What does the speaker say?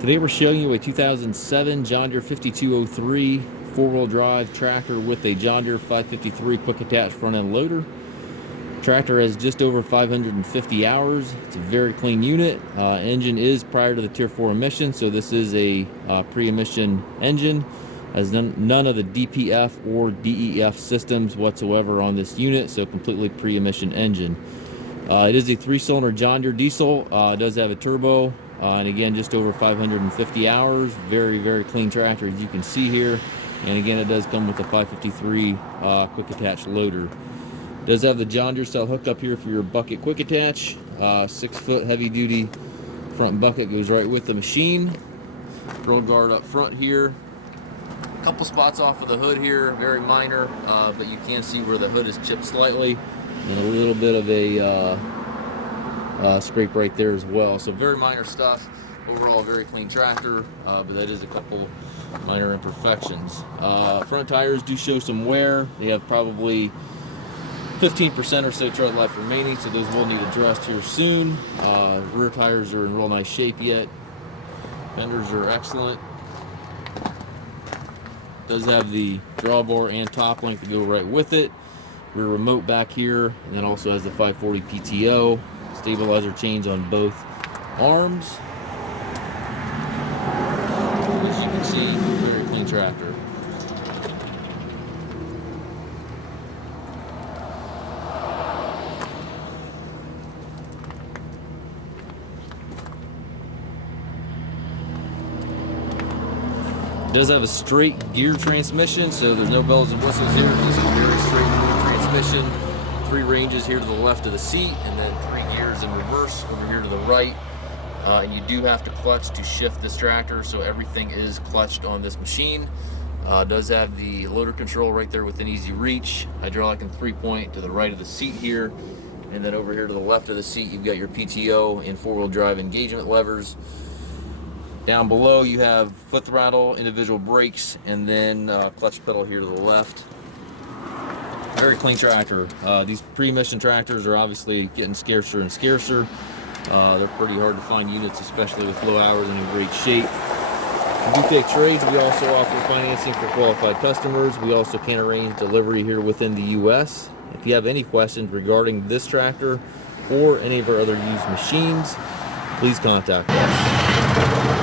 Today we're showing you a 2007 John Deere 5203 four-wheel drive tractor with a John Deere 553 quick attach front end loader. Tractor has just over 550 hours. It's a very clean unit. Engine is prior to the Tier 4 emission, so this is a pre-emission engine. Has none of the DPF or DEF systems whatsoever on this unit, so completely pre-emission engine. It is a 3-cylinder John Deere diesel. It does have a turbo, and again, just over 550 hours. Very, very clean tractor, as you can see here. And again, it does come with a 553 quick attach loader. It does have the John Deere style hookup here for your bucket quick attach. 6-foot heavy duty front bucket goes right with the machine. Grill guard up front here. A couple spots off of the hood here, very minor, but you can see where the hood is chipped slightly, and a little bit of a scrape right there as well. So very minor stuff. Overall, very clean tractor, but that is a couple minor imperfections. Front tires do show some wear. They have probably 15% or so tread life remaining, so those will need addressed here soon. Rear tires are in real nice shape yet. Fenders are excellent. Does have the drawbar and top link to go right with it. Rear remote back here, and then also has the 540 PTO. Stabilizer chains on both arms. As you can see, very clean tractor. It does have a straight gear transmission, so there's no bells and whistles here. This is a very straight gear transmission. 3 ranges here to the left of the seat, and then 3 gears in reverse over here to the right. And you do have to clutch to shift this tractor, so everything is clutched on this machine. It does have the loader control right there within easy reach. Hydraulic and 3-point to the right of the seat here. And then over here to the left of the seat, you've got your PTO and 4-wheel drive engagement levers. Down below you have foot throttle, individual brakes, and then clutch pedal here to the left. Very clean tractor. These pre-emission tractors are obviously getting scarcer and scarcer. They're pretty hard to find units, especially with low hours and in great shape. We do take trades. We also offer financing for qualified customers. We also can arrange delivery here within the U.S. If you have any questions regarding this tractor or any of our other used machines, please contact us.